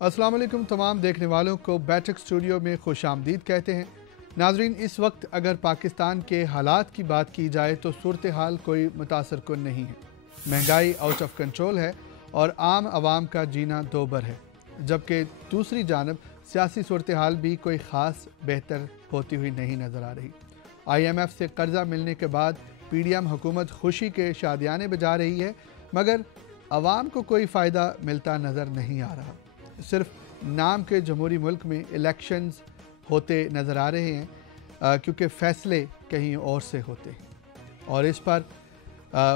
अस्सलाम वालेकुम तमाम देखने वालों को बैठक स्टूडियो में खुश आमदीद कहते हैं। नाजरीन, इस वक्त अगर पाकिस्तान के हालात की बात की जाए तो सूरत हाल कोई मुतासर कुन नहीं है। महंगाई आउट ऑफ कंट्रोल है और आम आवाम का जीना दोबर है, जबकि दूसरी जानब सियासी सूरत हाल भी कोई ख़ास बेहतर होती हुई नहीं नज़र आ रही। IMF से कर्जा मिलने के बाद PDM हुकूमत खुशी के शादियाने बजा रही है, मगर आवाम को कोई फ़ायदा मिलता नज़र नहीं आ रहा। सिर्फ नाम के जमहूरी मुल्क में इलेक्शंस होते नज़र आ रहे हैं, क्योंकि फ़ैसले कहीं और से होते हैं और इस पर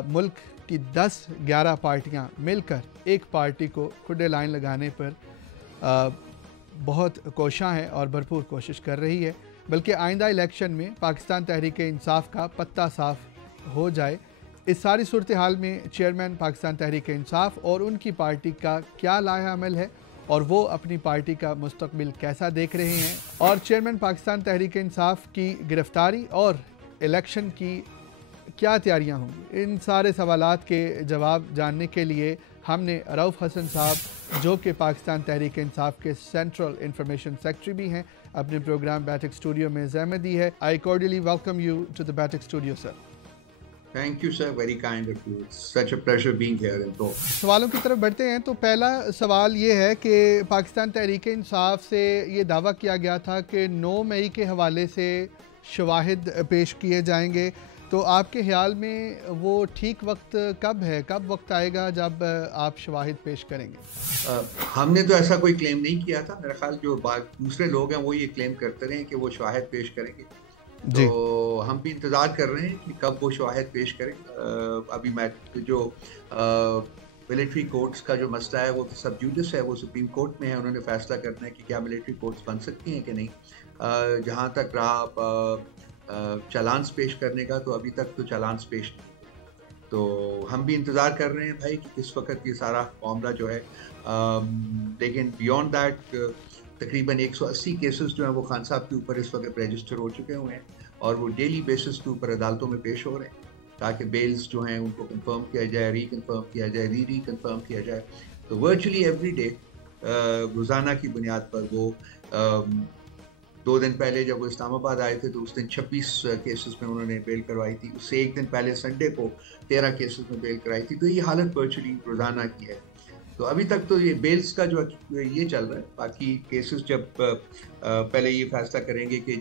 मुल्क की 10-11 पार्टियां मिलकर एक पार्टी को खुडे लाइन लगाने पर बहुत कोशां है और भरपूर कोशिश कर रही है। बल्कि आइंदा इलेक्शन में पाकिस्तान तहरीक इंसाफ का पत्ता साफ हो जाए। इस सारी सूरत हाल में चेयरमैन पाकिस्तान तहरीक इंसाफ और उनकी पार्टी का क्या लाया अमल है और वो अपनी पार्टी का मुस्तकबिल कैसा देख रहे हैं, और चेयरमैन पाकिस्तान तहरीक इंसाफ की गिरफ्तारी और इलेक्शन की क्या तैयारियां होंगी, इन सारे सवालात के जवाब जानने के लिए हमने रऊफ़ हसन साहब, जो कि पाकिस्तान तहरीक इंसाफ के सेंट्रल इंफॉर्मेशन सेक्रेटरी भी हैं, अपने प्रोग्राम बैठक स्टूडियो में ज़हमत दी है। I cordially welcome you to the Baithak studio sir. Thank you, sir. Very kind of you. It's such a pleasure being here in Doha. सवालों की तरफ बढ़ते हैं तो पहला सवाल ये है कि पाकिस्तान तहरीक इंसाफ से ये दावा किया गया था कि 9 मई के हवाले से शवाहिद पेश किए जाएंगे, तो आपके ख्याल में वो ठीक वक्त कब है, कब वक्त आएगा जब आप शवाहिद पेश करेंगे? हमने तो ऐसा कोई क्लेम नहीं किया था। मेरा ख्याल जो दूसरे लोग हैं वो ये क्लेम करते रहे कि वो शवाहिद पेश करेंगे, तो हम भी इंतज़ार कर रहे हैं कि कब वो शवाहिद पेश करें। अभी मैं जो मिलिट्री कोर्ट्स का जो मसला है वो तो सब जुडिस है, वो सुप्रीम कोर्ट में है, उन्होंने फैसला करना है कि क्या मिलिट्री कोर्ट्स बन सकती हैं कि नहीं। जहाँ तक रहा चालान्स पेश करने का, तो अभी तक तो चालान्स पेश नहीं, तो हम भी इंतज़ार कर रहे हैं भाई कि किस वक्त ये सारा मामला जो है। लेकिन बियॉन्ड दैट तकरीबन 180 केसेस जो हैं वो खान साहब के ऊपर इस वक्त रजिस्टर हो चुके हुए हैं और वो डेली बेसिस के ऊपर अदालतों में पेश हो रहे हैं ताकि बेल्स जो हैं उनको कंफर्म किया जाए, रीकन्फर्म किया जाए, रीकन्फर्म किया जाए। तो वर्चुअली एवरी डे रोज़ाना की बुनियाद पर वो 2 दिन पहले जब वो इस्लामाबाद आए थे तो उस दिन 26 केसेस में उन्होंने बेल करवाई थी। उससे एक दिन पहले संडे को 13 केसेस में बेल कराई थी। तो ये हालत वर्चुअली रोज़ाना की है। तो अभी तक तो ये बेल्स का जो ये चल रहा है। बाकी केसेस जब पहले ये फैसला करेंगे कि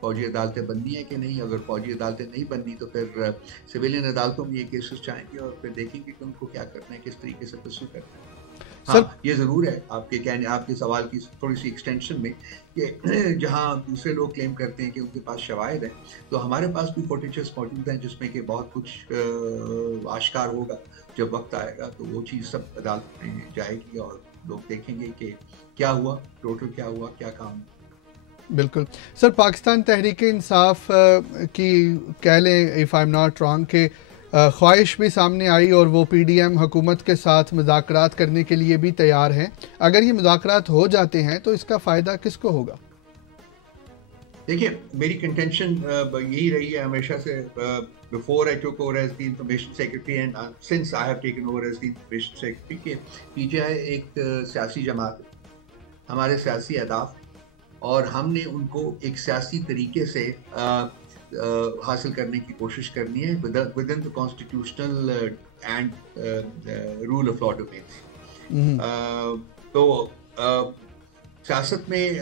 फौजी अदालतें बननी है कि नहीं, अगर फौजी अदालतें नहीं बननी तो फिर सिविलियन अदालतों में ये केसेस जाएंगे और फिर देखेंगे कि उनको क्या करना है, किस तरीके से परस्यू करना है। हाँ, ये ज़रूर है आपके सवाल की थोड़ी सी एक्सटेंशन में कि जहाँ दूसरे लोग क्लेम करते हैं कि उनके पास शवाहिद है, तो हमारे पास भी फुटेजेस मौजूद हैं जिसमें कि बहुत कुछ आश्कार होगा। जब वक्त आएगा तो वो चीज़ सब अदालत में जाएगी और लोग देखेंगे कि क्या हुआ, टोटल क्या हुआ, क्या काम। बिल्कुल सर, पाकिस्तान तहरीक इंसाफ की कह लें, if I am not wrong, के ख्वाहिश भी सामने आई और वो PDM हुकूमत के साथ मुज़ाकरात करने के लिए भी तैयार हैं। अगर ये मुज़ाकरात हो जाते हैं तो इसका फ़ायदा किसको होगा? देखिए, मेरी कंटेंशन यही रही है हमेशा से। Before I took over as the information secretary and since I have taken over as the information secretary कि PTI एक सियासी जमात है, हमारे सियासी अहदाफ, और हमने उनको एक सियासी तरीके से हासिल करने की कोशिश करनी है with in the constitutional and rule of law domains. तो सियासत में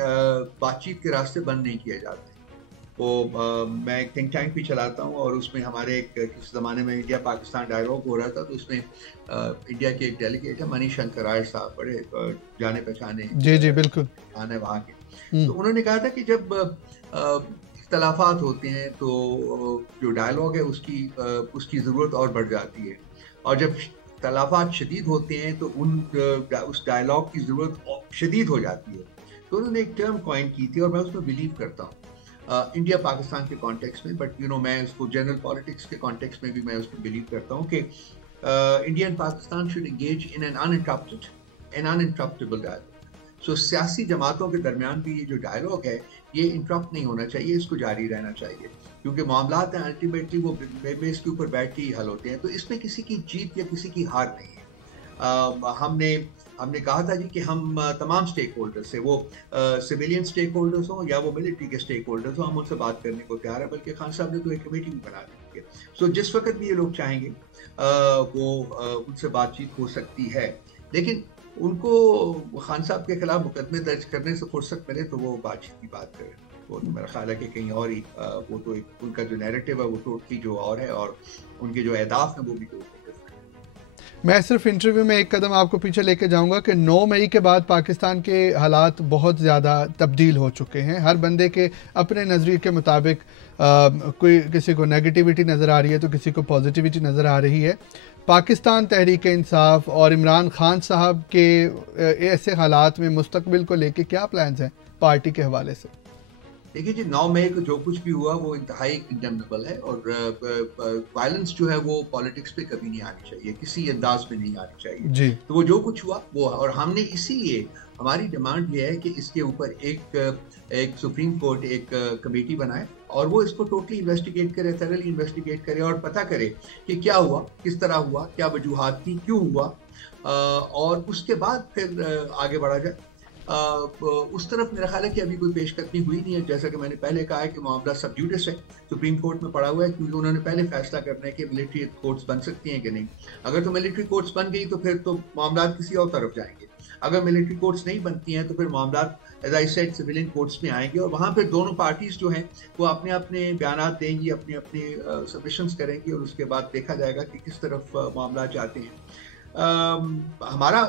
बातचीत के रास्ते बंद नहीं किए जाते। वो मैं एक थिंक टैंक भी चलाता हूँ और उसमें हमारे किस ज़माने में इंडिया पाकिस्तान डायलॉग हो रहा था, तो उसमें इंडिया के एक डेलीगेट है मनीशंकर राय साहब, बड़े जाने पहचाने जी बिल्कुल आने वहाँ के। तो उन्होंने कहा था कि जब इख्तलाफात होते हैं तो जो डायलॉग है उसकी ज़रूरत और बढ़ जाती है, और जब इख्तलाफात शदीद होते हैं तो उस डायलॉग की ज़रूरत शदीद हो जाती है। तो उन्होंने एक टर्म कॉइन की थी और मैं उसमें बिलीव करता हूँ इंडिया पाकिस्तान के कॉन्टेक्स्ट में, बट मैं उसको जनरल पॉलिटिक्स के कॉन्टेक्स्ट में भी मैं उसमें बिलीव करता हूँ कि India and Pakistan should engage in an uninterruptable dialogue. So सियासी जमातों के दरमियान भी ये जो डायलॉग है ये इंटरप्ट नहीं होना चाहिए, इसको जारी रहना चाहिए, क्योंकि मामलात हैं अल्टीमेटली वो बेस के ऊपर बैठ के ही हल होते हैं। तो इसमें किसी की जीत या किसी की हार नहीं है। हमने हमने कहा था जी कि हम तमाम स्टेक होल्डर्स से, वो सिविलियन स्टेक होल्डर्स हों या वो मिलिट्री के स्टेक होल्डर्स हों, हम उनसे बात करने को तैयार है। बल्कि खान साहब ने तो एक कमेटी भी बना दी है। सो जिस वक्त भी ये लोग चाहेंगे वो उनसे बातचीत हो सकती है। लेकिन उनको खान साहब के खिलाफ मुकदमे दर्ज करने से फुर्सत मिले तो वो बातचीत की बात करें। वो तो मेरा ख्याल है कि कहीं और ही वो तो एक उनका जो नैरेटिव है वो टोटली जो और है, और उनके जो अहदाफ हैं वो भी टोटली। मैं सिर्फ इंटरव्यू में एक कदम आपको पीछे लेके जाऊंगा कि 9 मई के बाद पाकिस्तान के हालात बहुत ज़्यादा तब्दील हो चुके हैं। हर बंदे के अपने नज़रिए के मुताबिक कोई किसी को नेगेटिविटी नज़र आ रही है तो किसी को पॉजिटिविटी नज़र आ रही है। पाकिस्तान तहरीक इंसाफ और इमरान खान साहब के ऐसे हालात में मुस्तकबिल को लेके क्या प्लान्स हैं पार्टी के हवाले से? देखिए जी, 9 मई को जो कुछ भी हुआ वो इंतहाई कंडेमनेबल है, और वायलेंस जो है वो पॉलिटिक्स पे कभी नहीं आनी चाहिए, किसी अंदाज में नहीं आनी चाहिए जी। तो वो जो कुछ हुआ वो, और हमने इसीलिए हमारी डिमांड ये है कि इसके ऊपर एक सुप्रीम कोर्ट एक कमेटी बनाए और वो इसको टोटली इन्वेस्टिगेट करे, थरली इन्वेस्टिगेट करे और पता करे कि क्या हुआ, किस तरह हुआ, क्या वजूहात थी, क्यों हुआ, और उसके बाद फिर आगे बढ़ा जाए। उस तरफ मेरा ख्याल है कि अभी कोई पेशकदमी हुई नहीं है। जैसा कि मैंने पहले कहा है कि मामला सब जुडिस है, सुप्रीम कोर्ट में पड़ा हुआ है, क्योंकि उन्होंने पहले फैसला करना है कि मिलिट्री कोर्ट्स बन सकती हैं कि नहीं। अगर तो मिलिट्री कोर्ट्स बन गई तो फिर तो मामला किसी और तरफ जाएंगे। अगर मिलिट्री कोर्ट्स नहीं बनती हैं तो फिर मामला as I said civilian courts में आएंगे, और वहाँ पर दोनों पार्टीज जो हैं वो अपने अपने बयान देंगी, अपने अपने सबमिशंस करेंगी, और उसके बाद देखा जाएगा कि किस तरफ मामला जाते हैं। हमारा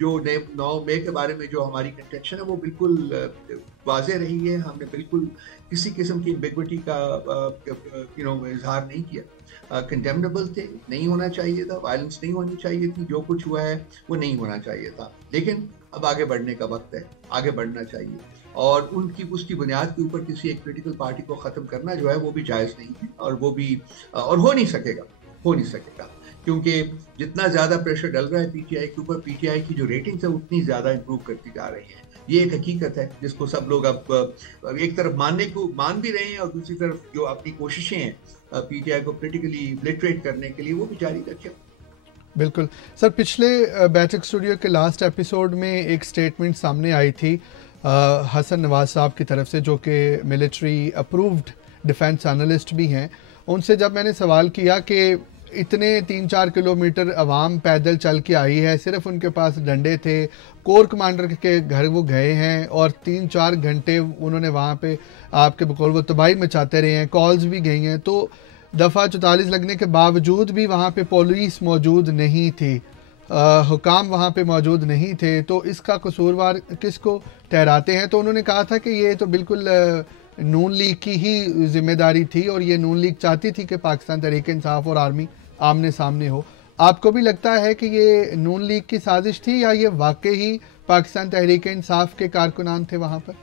जो 9 मई के बारे में जो हमारी कंटेंशन है वो बिल्कुल वाज़ेह रही है। हमने बिल्कुल किसी किस्म की एम्बिग्विटी का इजहार नहीं किया। कंडेमनेबल थे, नहीं होना चाहिए था, वायलेंस नहीं होनी चाहिए थी, जो कुछ हुआ है वो नहीं होना चाहिए था। लेकिन अब आगे बढ़ने का वक्त है, आगे बढ़ना चाहिए, और उसकी बुनियाद के ऊपर किसी एक पोलिटिकल पार्टी को ख़त्म करना जो है वो भी जायज़ नहीं है, और वो भी और हो नहीं सकेगा क्योंकि जितना ज़्यादा प्रेशर डल रहा है पीटीआई के ऊपर, पीटीआई की जो रेटिंग्स है उतनी ज़्यादा इंप्रूव करती जा रही है। ये एक हकीकत है जिसको सब लोग अब एक तरफ मान भी रहे हैं, और दूसरी तरफ जो अपनी कोशिशें हैं पीटीआई को पोलिटिकली लिटरेट करने के लिए वो भी जारी रखें। बिल्कुल सर, पिछले बैठक स्टूडियो के लास्ट एपिसोड में एक स्टेटमेंट सामने आई थी हसन नवाज साहब की तरफ से, जो कि मिलिट्री अप्रूव्ड डिफेंस एनालिस्ट भी हैं। उनसे जब मैंने सवाल किया कि इतने 3-4 किलोमीटर अवाम पैदल चल के आई है, सिर्फ उनके पास डंडे थे, कोर कमांडर के घर वो गए हैं और 3-4 घंटे उन्होंने वहाँ पे आपके बकौल वो तबाही मचाते रहे हैं, कॉल्स भी गई हैं, तो दफ़ा 44 लगने के बावजूद भी वहाँ पे पुलिस मौजूद नहीं थी, हुकाम वहाँ पे मौजूद नहीं थे, तो इसका कसूरवार किसको ठहराते हैं? तो उन्होंने कहा था कि ये तो बिल्कुल नून लीग की ही जिम्मेदारी थी, और ये नून लीग चाहती थी कि पाकिस्तान तहरीक इंसाफ और आर्मी आमने सामने हो। आपको भी लगता है कि ये नून लीग की साजिश थी, या ये वाकई ही पाकिस्तान तहरीक इंसाफ के कारकुनान थे वहाँ पर?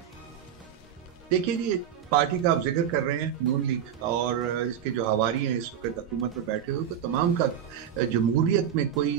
देखिए जी, पार्टी का आप जिक्र कर रहे हैं नून लीग, और इसके जो हवारी हैं इस वक्त हुकूमत में बैठे हुए, तो तमाम का जमहूरियत में कोई,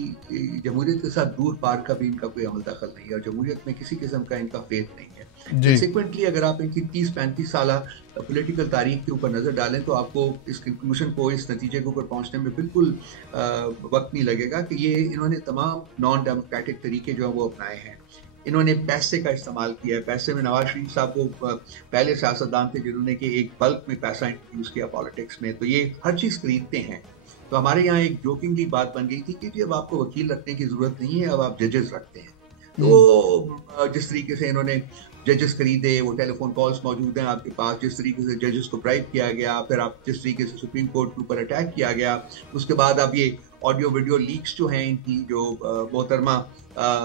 जमहूरियत के साथ दूर पार का भी इनका कोई अमल दखल नहीं है, और जमहूरियत में किसी किस्म का इनका फेथ नहीं है। कंसिक्वेंटली अगर आप इनकी 30-35 साल पॉलिटिकल तारीख के ऊपर नज़र डालें तो आपको इस कंक्लूजन को, इस नतीजे के ऊपर पहुंचने में बिल्कुल वक्त नहीं लगेगा कि ये इन्होंने तमाम नॉन डेमोक्रेटिक तरीके जो है वो अपनाए हैं। इन्होंने पैसे का इस्तेमाल किया है। पैसे में नवाज शरीफ साहब वो पहले सियासतदान थे जिन्होंने कि एक बल्क में पैसा यूज़ किया पॉलिटिक्स में, तो ये हर चीज़ खरीदते हैं। तो हमारे यहाँ एक जोकिंगली बात बन गई थी कि जी अब आपको वकील रखने की ज़रूरत नहीं है, अब आप जजेस रखते हैं। तो जिस तरीके से इन्होंने जजेस खरीदे, वो टेलीफोन कॉल्स मौजूद हैं आपके पास, जिस तरीके से जजेस को ब्राइब किया गया, फिर आप जिस तरीके से सुप्रीम कोर्ट के ऊपर अटैक किया गया, उसके बाद अब ये ऑडियो वीडियो लीक्स जो हैं इनकी, जो मोहतरमा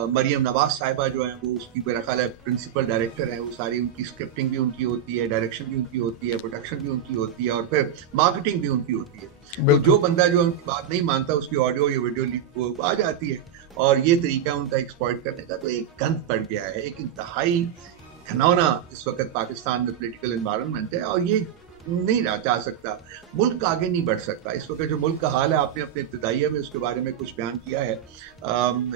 मरियम नवाज साहिबा जो हैं वो उसकी मेरा ख्याल है प्रिंसिपल डायरेक्टर हैं, वो सारी उनकी स्क्रिप्टिंग भी उनकी होती है, डायरेक्शन भी उनकी होती है, प्रोडक्शन भी उनकी होती है, और फिर मार्केटिंग भी उनकी होती है। तो जो बंदा जो उनकी बात नहीं मानता उसकी ऑडियो या वीडियो लीक वो आ जाती है, और ये तरीका उनका एक्सप्लॉइट करने का तो एक गंद पड़ गया है, एक इंतहाई घनौना इस वक्त पाकिस्तान में पॉलिटिकल एनवायरनमेंट है, और ये नहीं जा सकता, मुल्क आगे नहीं बढ़ सकता। इस वक्त जो मुल्क का हाल है, आपने अपने इब्तिदाइया में उसके बारे में कुछ बयान किया है।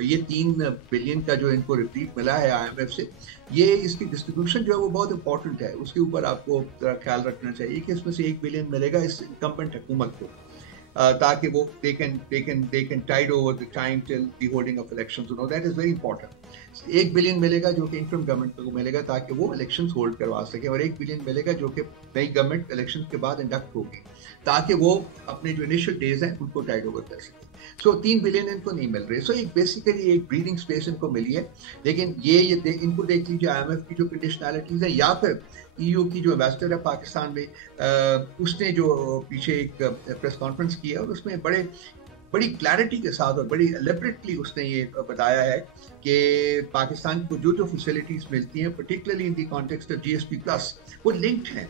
ये 3 बिलियन का जो इनको रिपीट मिला है IMF से, ये इसकी डिस्ट्रीब्यूशन जो है वो बहुत इंपॉर्टेंट है, उसके ऊपर आपको ख्याल रखना चाहिए कि इसमें से 1 बिलियन मिलेगा इस इनकम्बेंट हुकूमत को, ताकि वो they can tide over the time till the holding of elections. That is very important. 1 billion मिलेगा जो कि इंटरिम गवर्नमेंट को मिलेगा ताकि वो इलेक्शंस होल्ड करवा सके, और 1 बिलियन मिलेगा जो कि नई गवर्नमेंट इलेक्शन के बाद इंडक्ट होगी ताकि वो अपने जो इनिशियल डेज हैं उनको टाइड ओवर कर सके। सो 3 बिलियन इनको नहीं मिल रहे। सो एक बेसिकली एक ब्रीदिंग स्पेस इनको मिली है, लेकिन ये इनको देख लीजिए IMF की जो कंडीशनैलिटीज है या फिर EU की जो एम्बेसडर है पाकिस्तान में, उसने जो पीछे एक प्रेस कॉन्फ्रेंस की है और उसमें बड़ी क्लैरिटी के साथ और बड़ी एलिबरेटली उसने ये बताया है कि पाकिस्तान को जो फैसिलिटीज मिलती हैं particularly in the context of GSP plus वो लिंक्ड हैं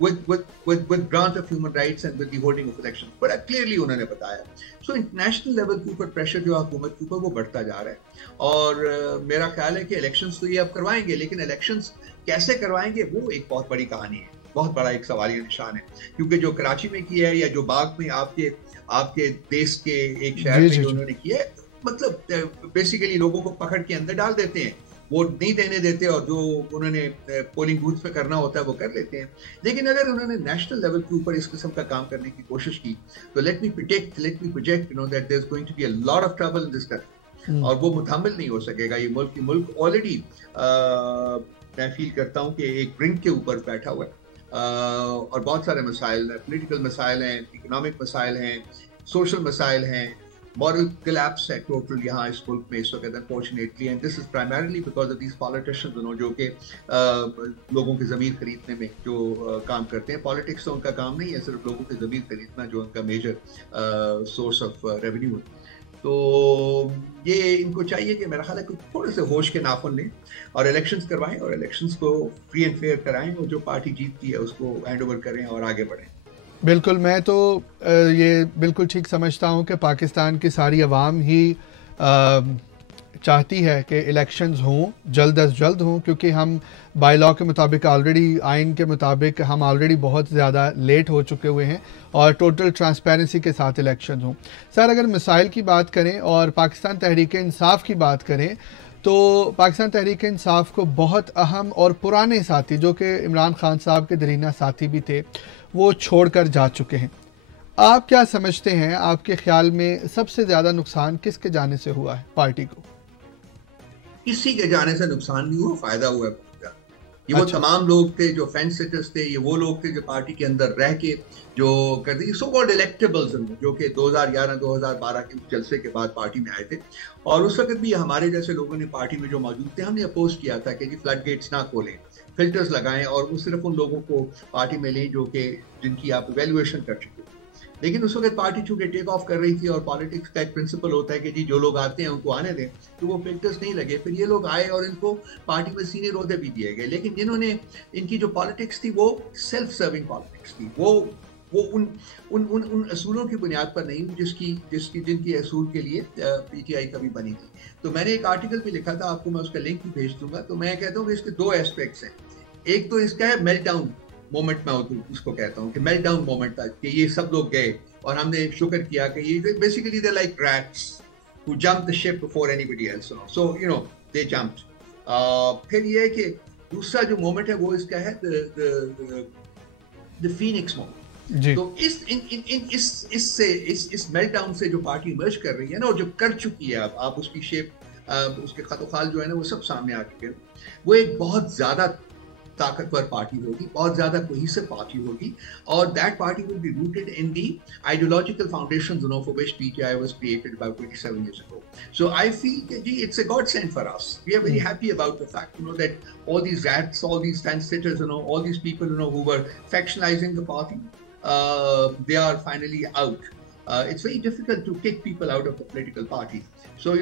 with grant of human rights and with the holding of elections। बड़ा क्लियरली उन्होंने बताया। सो इंटरनेशनल लेवल के ऊपर प्रेशर जो हुकूमत के ऊपर वो बढ़ता जा रहा है, और मेरा ख्याल है कि इलेक्शंस तो ये अब करवाएंगे, लेकिन इलेक्शंस कैसे करवाएंगे वो एक बहुत बड़ी कहानी है, बहुत बड़ा एक सवालिया निशान है, क्योंकि जो कराची में किया है या जो बाग में आपके देश के एक शहर में जो उन्होंने किया है, मतलब बेसिकली लोगों को पकड़ के अंदर डाल देते हैं, वोट नहीं देने देते, और जो उन्होंने पोलिंग बूथ पे करना होता है वो कर लेते हैं। लेकिन अगर उन्होंने नेशनल लेवल के ऊपर इस किस्म का काम करने की कोशिश की तो let me project that there is going to be a lot of trouble in this country, और वो मुकम्मल नहीं हो सकेगा। ये मुल्क ऑलरेडी मैं फील करता हूँ कि एक ब्रिंक के ऊपर बैठा हुआ है, और बहुत सारे मसाइल, पॉलिटिकल मसाइल हैं, इकोनॉमिक मसाइल हैं, सोशल मसाइल हैं, मॉरल कोलैप्स है टोटल यहाँ इस मुल्क में इस वक्त unfortunately, and this is primarily because of these politicians जो कि लोगों की ज़मीर खरीदने में जो काम करते हैं। पॉलिटिक्स तो उनका काम नहीं है, सिर्फ लोगों की ज़मीर खरीदना जो उनका मेजर सोर्स ऑफ रेवेन्यू है। तो ये इनको चाहिए कि मेरा ख्याल है कुछ थोड़े से होश के नाखुन लें और इलेक्शंस करवाएं, और इलेक्शंस को फ्री एंड फेयर कराएं, और जो पार्टी जीतती है उसको हैंड ओवर करें और आगे बढ़ें। बिल्कुल, मैं तो ये बिल्कुल ठीक समझता हूँ कि पाकिस्तान की सारी अवाम ही चाहती है कि इलेक्शंस हों, जल्द अज जल्द हों, क्योंकि हम बाय लॉ के मुताबिक ऑलरेडी, आइन के मुताबिक हम ऑलरेडी बहुत ज़्यादा लेट हो चुके हुए हैं, और टोटल ट्रांसपेरेंसी के साथ इलेक्शंस हों। सर, अगर मिसाइल की बात करें और पाकिस्तान तहरीक इंसाफ की बात करें तो पाकिस्तान तहरीक इंसाफ को बहुत अहम और पुराने साथी, जो कि इमरान खान साहब के दरीना साथी भी थे, वो छोड़कर जा चुके हैं। आप क्या समझते हैं, आपके ख्याल में सबसे ज़्यादा नुकसान किसके जाने से हुआ है पार्टी को? किसी के जाने से नुकसान नहीं हुआ, फायदा हुआ है। ये वो तमाम लोग थे जो फेंस सिटर्स थे, ये वो लोग थे जो पार्टी के अंदर रह के जो करते, सो कॉल्ड इलेक्टेबल्स, जो कि 2011-2012 के जलसे के बाद पार्टी में आए थे, और उस वक्त भी हमारे जैसे लोगों ने पार्टी में जो मौजूद थे, हमने अपोज किया था कि जी फ्लड गेट्स ना खोलें, फिल्टर्स लगाएं, और वो सिर्फ उन लोगों को पार्टी में लें जो कि जिनकी आप इवेल्युएशन कर चुके। लेकिन उस वक्त पार्टी चूंकि टेक ऑफ कर रही थी, और पॉलिटिक्स का एक प्रिंसिपल होता है कि जी जो लोग आते हैं उनको आने दें, तो वो फिल्टर्स नहीं लगे। फिर ये लोग आए और इनको पार्टी में सीनियर ओहदे भी दिए गए, लेकिन जिन्होंने इनकी जो पॉलिटिक्स थी वो सेल्फ सर्विंग पॉलिटिक्स थी, वो उन असूलों की बुनियाद पर नहीं जिनकी असूल के लिए PTI कभी बनी थी। तो मैंने एक आर्टिकल भी लिखा था, आपको मैं उसका लिंक भी भेज दूंगा। तो मैं कहता हूँ कि इसके 2 एस्पेक्ट्स हैं। एक तो इसका है मेल्टडाउन मोमेंट, मैं उसको कहता हूँ कि मेल्टडाउन मोमेंट था कि ये सब लोग गए और हमने शुक्र किया कि ये basically they like rats who jump the ship before anybody else, so they jumped. फिर ये है कि दूसरा जो मोमेंट है वो इसका है द फीनिक्स मोमेंट। तो इस मेल्टडाउन से जो पार्टी इमर्ज कर रही है ना, और जो कर चुकी है, आप उसकी शेप, उसके खतोखाल जो है ना वो सब सामने आ चुके हैं, वो एक बहुत ज्यादा ताकतवर पार्टी होगी, बहुत ज्यादा कोहेसिव पार्टी होगी, और that party will be rooted in the ideological foundations for which PTI was created about 27 years ago. So I feel it's a godsend for us. We are very happy about the fact that all these rats, all these fence-sitters, all these people who were factionalizing the party, they are finally out. It's very difficult to kick people out of the political party. So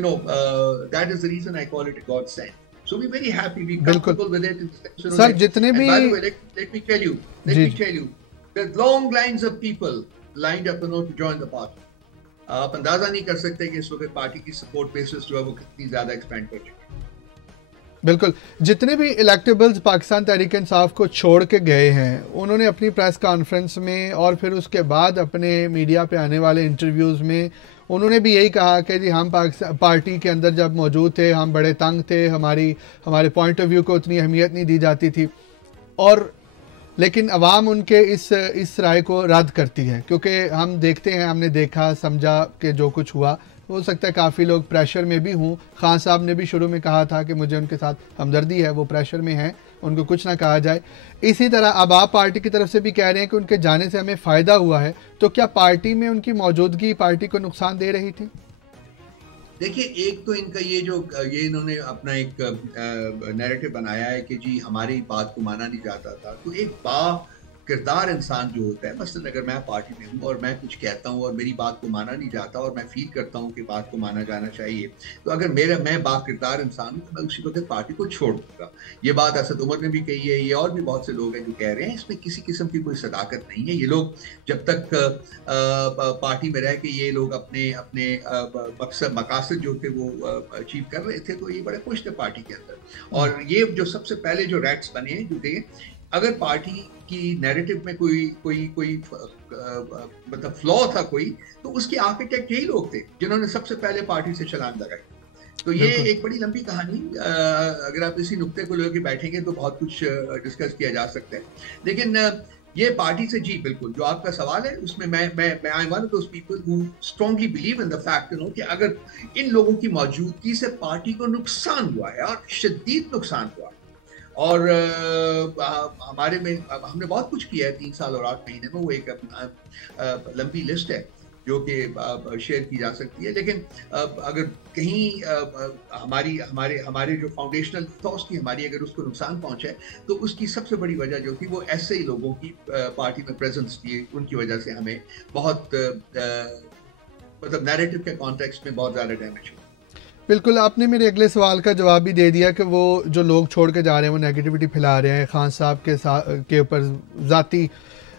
that is the reason I call it a godsend. So we're very happy, we're comfortable with it. Sir, जितने भी, by the way, let me tell you, there's long lines of people lined up to join the party. आप अंदाजा नहीं कर सकते कि इस वक्त पार्टी की सपोर्ट बेसिस जो है वो कितनी ज्यादा एक्सपेंड कर चुकी है। बिल्कुल, जितने भी इलेक्टेबल्स पाकिस्तान तहरीक इंसाफ को छोड़ के गए हैं, उन्होंने अपनी प्रेस कॉन्फ्रेंस में और फिर उसके बाद अपने मीडिया पे आने वाले इंटरव्यूज़ में उन्होंने भी यही कहा कि जी हम पार्टी के अंदर जब मौजूद थे हम बड़े तंग थे, हमारे पॉइंट ऑफ व्यू को उतनी अहमियत नहीं दी जाती थी। और लेकिन अवाम उनके इस राय को रद्द करती है, क्योंकि हम देखते हैं, हमने देखा समझा कि जो कुछ हुआ, हो सकता है काफ़ी लोग प्रेशर में भी हों। खान साहब ने भी शुरू में कहा था कि मुझे उनके साथ हमदर्दी है, वो प्रेशर में हैं, उनको कुछ ना कहा जाए। इसी तरह अब आप पार्टी की तरफ से भी कह रहे हैं कि उनके जाने से हमें फ़ायदा हुआ है, तो क्या पार्टी में उनकी मौजूदगी पार्टी को नुकसान दे रही थी? देखिए, एक तो इनका ये इन्होंने अपना एक नैरेटिव बनाया है कि जी हमारी बात को माना नहीं जाता था। तो एक किरदार इंसान जो होता है, मसलन अगर मैं पार्टी में हूँ और मैं कुछ कहता हूँ और मेरी बात को माना नहीं जाता और मैं फील करता हूँ कि बात को माना जाना चाहिए, तो अगर मैं किरदार इंसान हूँ तो मैं उसी वक्त पार्टी को छोड़ दूंगा। ये बात असद उमर ने भी कही है, ये और भी बहुत से लोग हैं जो कह रहे हैं। इसमें किसी किस्म की कोई सदाकत नहीं है। ये लोग जब तक पार्टी में रह के ये लोग अपने अपने मकासद जो थे वो अचीव कर रहे थे, तो ये बड़े खुश थे पार्टी के अंदर। और ये जो सबसे पहले जो रैट्स बने हैं जो थे, अगर पार्टी की नैरेटिव में कोई मतलब फ्लॉ था कोई, तो उसके आर्किटेक्ट यही लोग थे जिन्होंने सबसे पहले पार्टी से छलांग लगाई। तो ये एक बड़ी लंबी कहानी, अगर आप इसी नुक्ते को लेकर बैठेंगे तो बहुत कुछ डिस्कस किया जा सकता है। लेकिन ये पार्टी से, जी बिल्कुल जो आपका सवाल है उसमें मैं I one of those people who strongly believe in the fact कि अगर इन लोगों की मौजूदगी से पार्टी को नुकसान हुआ है और शदीद नुकसान हुआ है, और हमारे में हमने बहुत कुछ किया है 3 साल और 8 महीने में, वो एक लंबी लिस्ट है जो कि शेयर की जा सकती है। लेकिन अगर कहीं हमारे जो फाउंडेशनल थॉट्स थी हमारी, अगर उसको नुकसान पहुंचा है, तो उसकी सबसे बड़ी वजह जो थी वो ऐसे ही लोगों की पार्टी में प्रेजेंस थी, उनकी वजह से हमें बहुत मतलब नैरेटिव के कॉन्टेक्स्ट में बहुत ज़्यादा डैमेज हुआ। बिल्कुल, आपने मेरे अगले सवाल का जवाब भी दे दिया कि वो जो लोग छोड़ के जा रहे हैं वो नेगेटिविटी फैला रहे हैं, खान साहब के ऊपर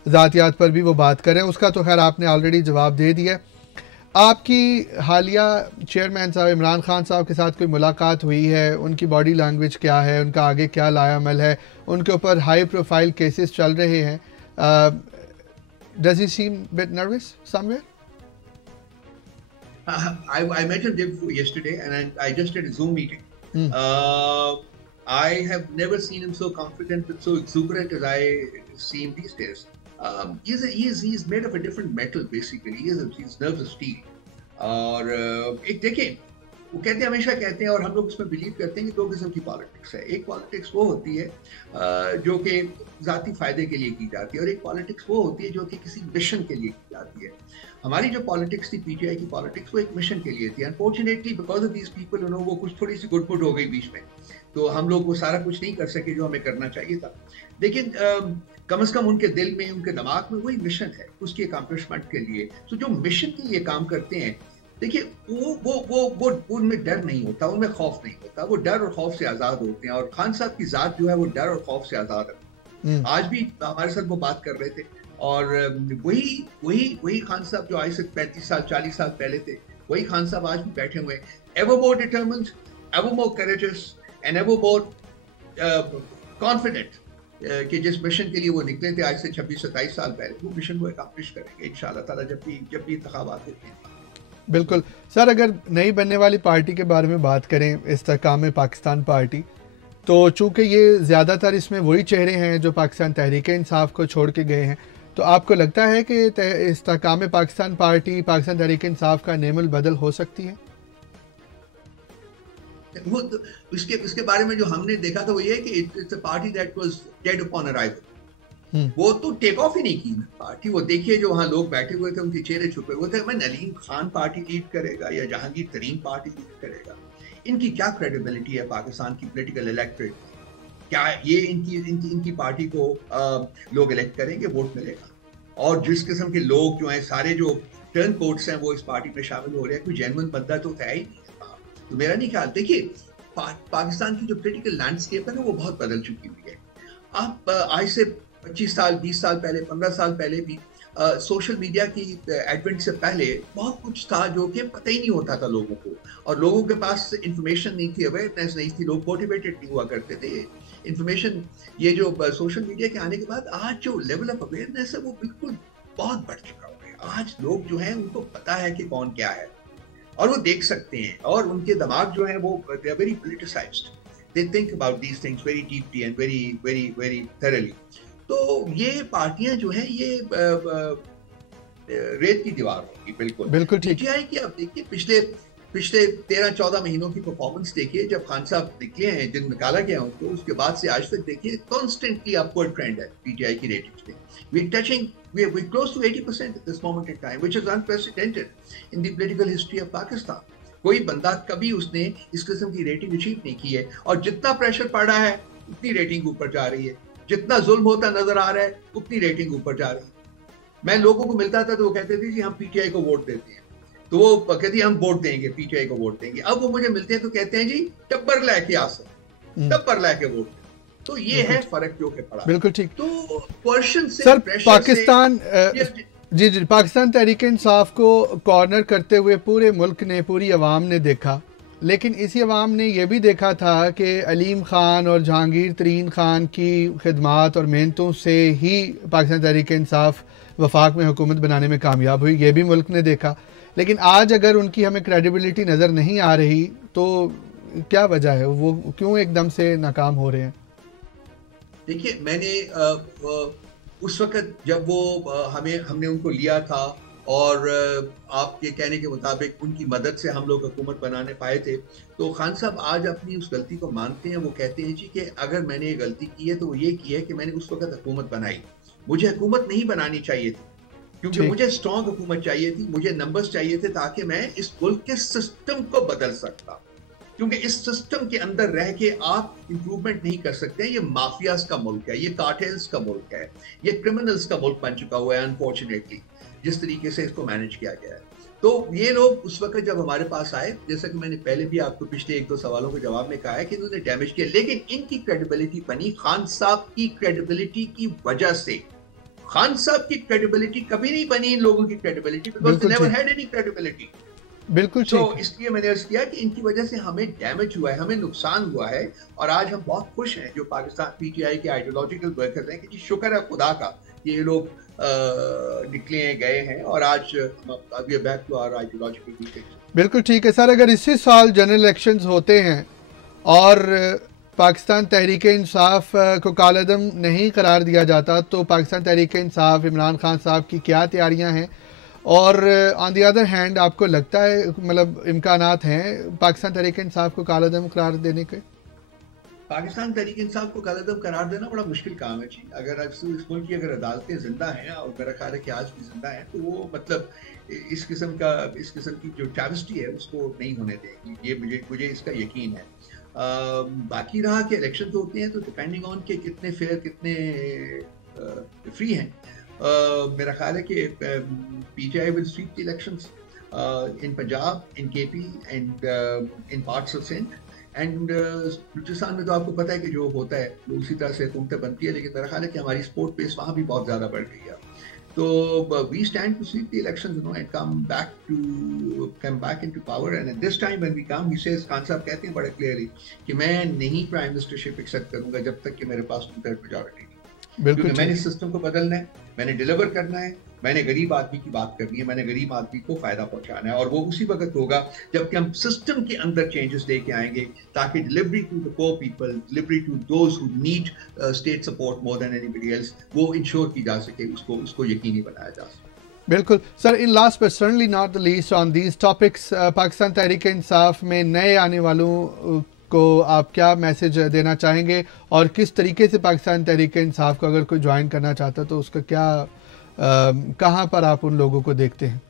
ज़ातियात पर भी वो बात कर रहे हैं। उसका तो खैर आपने ऑलरेडी जवाब दे दिया। आपकी हालिया चेयरमैन साहब इमरान खान साहब के साथ कोई मुलाकात हुई है? उनकी बॉडी लैंग्वेज क्या है? उनका आगे क्या लायामल है? उनके ऊपर हाई प्रोफाइल केसेस चल रहे हैं। Does he seem bit nervous somewhere? I met him day before yesterday, and I just did a Zoom meeting. I have never seen him so confident and so exuberant as I see him these days. He's made of a different metal basically. He's nerves of steel. और एक देखें, वो हमेशा कहते हैं और हम लोग उसमें बिलीव करते हैं कि 2 किस्म की पॉलिटिक्स है। एक पॉलिटिक्स वो होती है जो कि ज़ाती फ़ायदे के लिए की जाती है, और एक पॉलिटिक्स वो होती है जो कि किसी मिशन के लिए की जाती है। हमारी जो पॉलिटिक्स थी, पीटीआई की पॉलिटिक्स, वो एक मिशन के लिए थी। Unfortunately because of these people वो कुछ थोड़ी सी गुटमुट हो गई बीच में, तो हम लोग वो सारा कुछ नहीं कर सके जो हमें करना चाहिए था। लेकिन कम से कम उनके दिल में, उनके दिमाग में वही मिशन है उसकी अकम्पलिशमेंट के लिए। तो जो मिशन के लिए काम करते हैं, देखिए वो उनमें डर नहीं होता, उनमें खौफ नहीं होता, वो डर और खौफ से आज़ाद होते हैं। और खान साहब की ज़ात जो है वो डर और खौफ से आज़ाद है। आज भी हमारे साथ वो बात कर रहे थे, और वही खान साहब जो आज से 35 साल 40 साल पहले थे, वही खान साहब आज भी बैठे हुए हैं, ever more determined, ever more courageous and ever more confident कि जिस मिशन के लिए वो निकले थे आज से 26-27 साल पहले, वो मिशन को अकम्प्लिश करेंगे इंशाअल्लाह ताला जब भी इंतखाबात होते हैं। बिल्कुल सर, अगर नई बनने वाली पार्टी के बारे में बात करें, इस्तेहकाम पाकिस्तान पार्टी, तो चूँकि ये ज़्यादातर इसमें वही चेहरे हैं जो पाकिस्तान तहरीक इंसाफ को छोड़ के गए हैं, तो आपको लगता है कि इस्तेहकाम पाकिस्तान पार्टी पाकिस्तान तहरीक इंसाफ का नेमुल बदल हो सकती है? वो इसके बारे में जो हमने देखा था वो ये कि it's a party that was dead upon arrival. वो तो टेक ऑफ ही नहीं की पार्टी। वो देखिए जो वहाँ लोग बैठे हुए थे, उनके चेहरे छुपे हुए थे। मैं नलीम खान पार्टी लीड करेगा या जहांगीर तरीन पार्टी लीड करेगा, इनकी क्या क्रेडिबिलिटी है पाकिस्तान की पॉलिटिकल इलेक्ट्रेट? क्या ये इनकी पार्टी को लोग इलेक्ट करेंगे, वोट मिलेगा? और जिस किस्म के लोग जो हैं, सारे जो टर्न कोट्स हैं, वो इस पार्टी में शामिल हो रहे हैं, कोई जेन्युइन बंदा तो है ही नहीं। तो मेरा नहीं ख्याल। देखिए पाकिस्तान की जो पॉलिटिकल लैंडस्केप है ना, वो बहुत बदल चुकी हुई है। आप आज से 25 साल 20 साल पहले, 15 साल पहले भी सोशल मीडिया की एडवेंट से पहले बहुत कुछ था जो कि पता ही नहीं होता था लोगों को, और लोगों के पास इंफॉर्मेशन नहीं थी, अवेयरनेस नहीं थी, लोग मोटिवेटेड नहीं हुआ करते थे। इंफॉर्मेशन, ये जो सोशल मीडिया के आने के बाद आज जो लेवल ऑफ अवेयरनेस है वो बिल्कुल बहुत बढ़ चुका है। आज लोग जो हैं उनको पता है कि कौन क्या है, और वो देख सकते हैं, और उनके दिमाग जो है वो they are very politicised, they think about these things very deeply and very very very thoroughly. तो ये पार्टियां जो हैं ये रेत की दीवार होगी। बिल्कुल बिल्कुल ठीक। पीटीआई की आप देखिए पिछले पिछले 13-14 महीनों की परफॉर्मेंस देखिए, जब खान साहब निकले हैं, जिन निकाला गया उनको, उसके बाद से आज तक देखिए कॉन्स्टेंटली अपवर्ड ट्रेंड है पीटीआई की रेटिंग्स में। we close to 80% at this moment in time, which is unprecedented in the political history of Pakistan. कोई बंदा कभी उसने इस किस्म की रेटिंग अचीव नहीं की है, और जितना प्रेशर पड़ रहा है उतनी रेटिंग ऊपर जा रही है, जितना जुल्म होता नजर आ रहा है उतनी रेटिंग ऊपर जा रही है। मैं लोगों को मिलता था तो वो कहते थे जी हम पीटीआई को वोट देते हैं, तो वो कहती हम वोट देंगे, पीटीआई को वोट देंगे। अब वो मुझे मिलते हैं तो कहते हैं जी टब्बर लेके आ सकते, टब्बर लेके वोट। तो ये है फर्क जो के पड़ा। बिल्कुल ठीक। तो पर्सन से सर पाकिस्तान जी जी पाकिस्तान तहरीक इंसाफ को कॉर्नर करते हुए पूरे मुल्क ने, पूरी अवाम ने देखा, लेकिन इसी अवाम ने यह भी देखा था कि अलीम ख़ान और जहांगीर तरीन ख़ान की खिदमात और मेहनतों से ही पाकिस्तान तहरीक इंसाफ वफाक में हुकूमत बनाने में कामयाब हुई, ये भी मुल्क ने देखा। लेकिन आज अगर उनकी हमें क्रेडिबिलिटी नज़र नहीं आ रही तो क्या वजह है, वो क्यों एकदम से नाकाम हो रहे हैं? देखिए मैंने उस वक्त जब वो हमने उनको लिया था और आपके कहने के मुताबिक उनकी मदद से हम लोग हुकूमत बनाने पाए थे, तो खान साहब आज अपनी उस गलती को मानते हैं। वो कहते हैं जी कि अगर मैंने ये गलती की है तो वो ये की है कि मैंने उस वक्त हुकूमत बनाई, मुझे हुकूमत नहीं बनानी चाहिए थी, क्योंकि मुझे स्ट्रॉन्ग हुकूमत चाहिए थी, मुझे नंबर्स चाहिए थे ताकि मैं इस मुल्क के सिस्टम को बदल सकता, क्योंकि इस सिस्टम के अंदर रह के आप इंप्रूवमेंट नहीं कर सकते। ये माफियाज का मुल्क है, ये कार्टेल्स का मुल्क है, ये क्रिमिनल्स का मुल्क बन चुका हुआ है अनफॉर्चुनेटली, जिस तरीके से इसको मैनेज किया गया है। तो ये लोग उस वक्त जब हमारे पास आए, जैसा कि मैंने पहले भी आपको पिछले 1-2 सवालों के जवाब में कहा है कि इन्होंने डैमेज किया, लेकिन इनकी क्रेडिबिलिटी बनी खान साहब की क्रेडिबिलिटी की वजह से। खान साहब की क्रेडिबिलिटी कभी नहीं बनी इन लोगों की credibility, because they never had any credibility. बिल्कुल तो इसलिए मैंने अर्ज किया कि इनकी वजह से हमें डैमेज हुआ है, हमें नुकसान हुआ है, और आज हम बहुत खुश हैं जो पाकिस्तान पीटीआई के आइडियोलॉजिकल वर्कर्स हैं कि शुक्र है खुदा का ये लोग निकले गए हैं, और आज we are back to our ideological weekend. बिल्कुल ठीक है सर। अगर इसी साल जनरल इलेक्शंस होते हैं और पाकिस्तान तहरीक इंसाफ को कालेदम नहीं करार दिया जाता, तो पाकिस्तान तहरीक इंसाफ इमरान खान साहब की क्या तैयारियां हैं, और ऑन दी अदर हैंड आपको लगता है मतलब इम्कानात हैं पाकिस्तान तहरीक इंसाफ को कालेदम करार देने के? पाकिस्तान तहरीक इंसाफ को कालेदम करार देना बड़ा मुश्किल काम है जी। अगर इस मुल्क की अगर अदालतें जिंदा हैं, और मेरा ख्याल है कि आज भी जिंदा हैं, तो वो मतलब इस किस्म की जो ट्रैवेस्टी है उसको नहीं होने देगी, ये मुझे इसका यकीन है। बाकी रहा कि इलेक्शन तो होते हैं तो डिपेंडिंग ऑन के कितने फेयर कितने फ्री हैं, मेरा ख्याल है कि PTI will sweep the elections in Punjab, in KP and in parts of Sindh and Balochistan में। तो आपको पता है कि जो होता है वो उसी तरह से हुकूमतें बनती है, लेकिन मेरा ख्याल है कि हमारी सपोर्ट बेस वहाँ भी बहुत ज़्यादा बढ़ गई है। तो we stand to sweep the elections, and come back into power. And at this time when we come, he says, Khan साहब कहते हैं बड़े क्लियरली कि मैं नहीं प्राइम मिनिस्टरशिप एक्सेप्ट करूंगा जब तक कि मेरे पास 2/3 मेजॉरिटी नहीं, क्योंकि मैंने सिस्टम को बदलना है, मैंने डिलीवर करना है, मैंने गरीब आदमी की बात करनी है, मैंने गरीब आदमी को फायदा पहुंचाना है, और वो उसी वक्त होगा जबकि हम सिस्टम के अंदर चेंजेस लेके आएंगे, ताकि delivery to the poor people, delivery to those who need state support more than anybody else, वो इंश्योर की जा सके, उसको यकीनी बनाया जा सके। बिल्कुल sir. In last but certainly not the least on these topics, Pakistan Tehreek Insaf में नए आने वालों को आप क्या मैसेज देना चाहेंगे, और किस तरीके से पाकिस्तान तहरीक इंसाफ को अगर कोई ज्वाइन करना चाहता तो उसका क्या कहाँ पर आप उन लोगों को देखते हैं?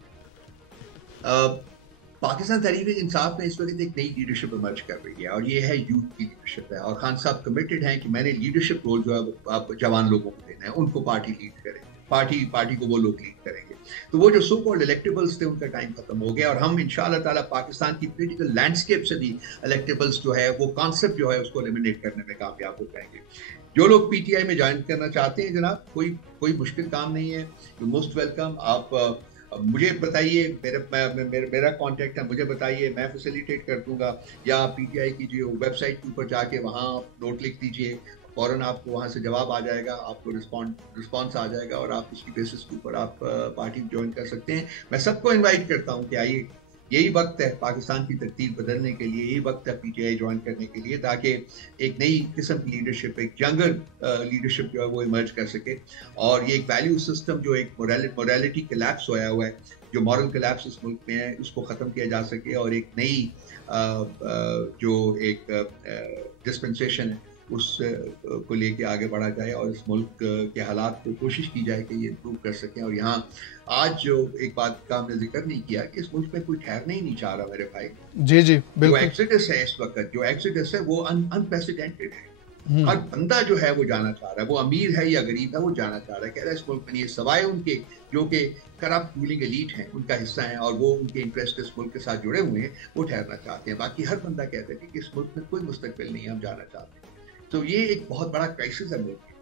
पाकिस्तान तहरीक इंसाफ में इस वक्त एक नई लीडरशिप इमर्ज कर रही है, और ये है यूथ की लीडरशिप है, और खान साहब कमिटेड हैं कि मैंने लीडरशिप रोल जो है आप जवान लोगों को देना है, उनको पार्टी लीड करे, पार्टी को वो लोग लीड करेंगे। तो वो जो सो कॉल्ड इलेक्टेबल्स थे उनका टाइम खत्म हो गया, और हम इंशाअल्लाह ताला पाकिस्तान की पॉलिटिकल लैंडस्केप से भी इलेक्टेबल्स जो है वो कॉन्सेप्ट जो है उसको एलिमिनेट करने में कामयाब हो जाएंगे। जो लोग पीटीआई में ज्वाइन करना चाहते हैं जनाब, कोई मुश्किल काम नहीं है, यू मोस्ट वेलकम। आप मुझे बताइए, मेरा कॉन्टैक्ट है, मुझे बताइए, मैं फैसिलिटेट कर दूंगा, या पीटीआई की जो वेबसाइट के ऊपर जाके वहाँ नोट लिख दीजिए, फौरन आपको वहाँ से जवाब आ जाएगा, आपको रिस्पॉन्स आ जाएगा, और आप उसकी बेसिस के ऊपर आप पार्टी ज्वाइन कर सकते हैं। मैं सबको इन्वाइट करता हूँ कि आइए, यही वक्त है पाकिस्तान की तकदीर बदलने के लिए, यही वक्त है पीटीआई ज्वाइन करने के लिए, ताकि एक नई किस्म की लीडरशिप, एक यंगर लीडरशिप जो है वो इमर्ज कर सके। और ये एक वैल्यू सिस्टम जो एक मोरालिटी कोलैप्स होया हुआ है, जो मॉरल कोलैप्स इस मुल्क में है, उसको ख़त्म किया जा सके और एक नई जो एक डिस्पेंसेशन है उस को लेके आगे बढ़ा जाए और इस मुल्क के हालात को कोशिश की जाए कि ये इम्प्रूव कर सकें। और यहाँ आज जो एक बात का हमने जिक्र नहीं किया कि इस मुल्क में कोई ठहरना ही नहीं चाह रहा मेरे भाई। जी जी बिल्कुल। जो एक्सिडस है इस वक्त, जो एक्सिडस है वो अनप्रेसिडेंटेड है। हर बंदा जो है वो जाना चाह रहा है, वो अमीर है या गरीब है, वो जाना चाह रहा है, कह रहा है इस मुल्क में नहीं, सवाए उनके जो कि करप्ट रूलिंग एलीट हैं उनका हिस्सा है और वो उनके इंटरेस्ट इस मुल्क के साथ जुड़े हुए हैं, वो ठहरना चाहते हैं। बाकी हर बंदा कहता है कि इस मुल्क में कोई मुस्तकबिल नहीं है, हम जाना चाहते हैं। तो ये एक बहुत बड़ा क्राइसिस है मुल्क में,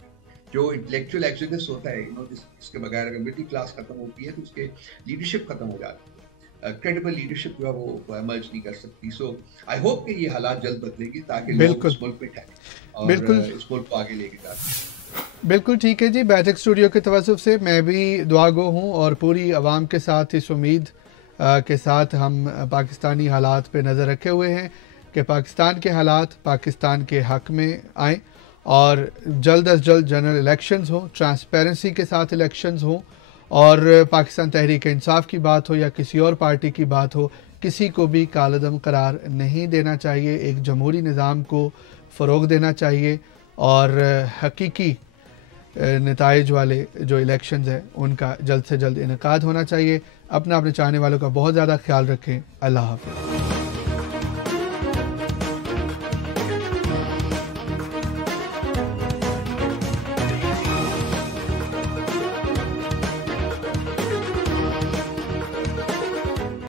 जो इंटेलेक्चुअल एक्सिडस होता है, जिसके बगैर अगर मिडिल क्लास खत्म होती है तो उसके लीडरशिप खत्म हो जाती है, क्रेडिबल लीडरशिप जो है वो इमर्ज नहीं कर सकती। सो आई होप कि ये हालात जल्द बदलेंगे ताकि लोग इस मुल्क में ठहरें और इस मुल्क को आगे लेके जा सकें। बिल्कुल ठीक है जी। बैठक स्टूडियो के तवज्जुह से मैं भी दुआगो हूँ और पूरी आवाम के साथ इस उम्मीद के साथ हम पाकिस्तानी हालात पे नज़र रखे हुए हैं कि पाकिस्तान के हालात पाकिस्तान के हक़ में आएँ और जल्द अज जल्द जनरल इलेक्शंस हों, ट्रांसपेरेंसी के साथ इलेक्शंस हों और पाकिस्तान तहरीक इंसाफ की बात हो या किसी और पार्टी की बात हो, किसी को भी कालअदम करार नहीं देना चाहिए। एक जमहूरी निज़ाम को फ़रोग़ देना चाहिए और हकीकी नताइज वाले जो इलेक्शंस हैं उनका जल्द से जल्द इनेकाद होना चाहिए। अपने चाहने वालों का बहुत ज़्यादा ख्याल रखें। अल्लाह हाफ़िज़।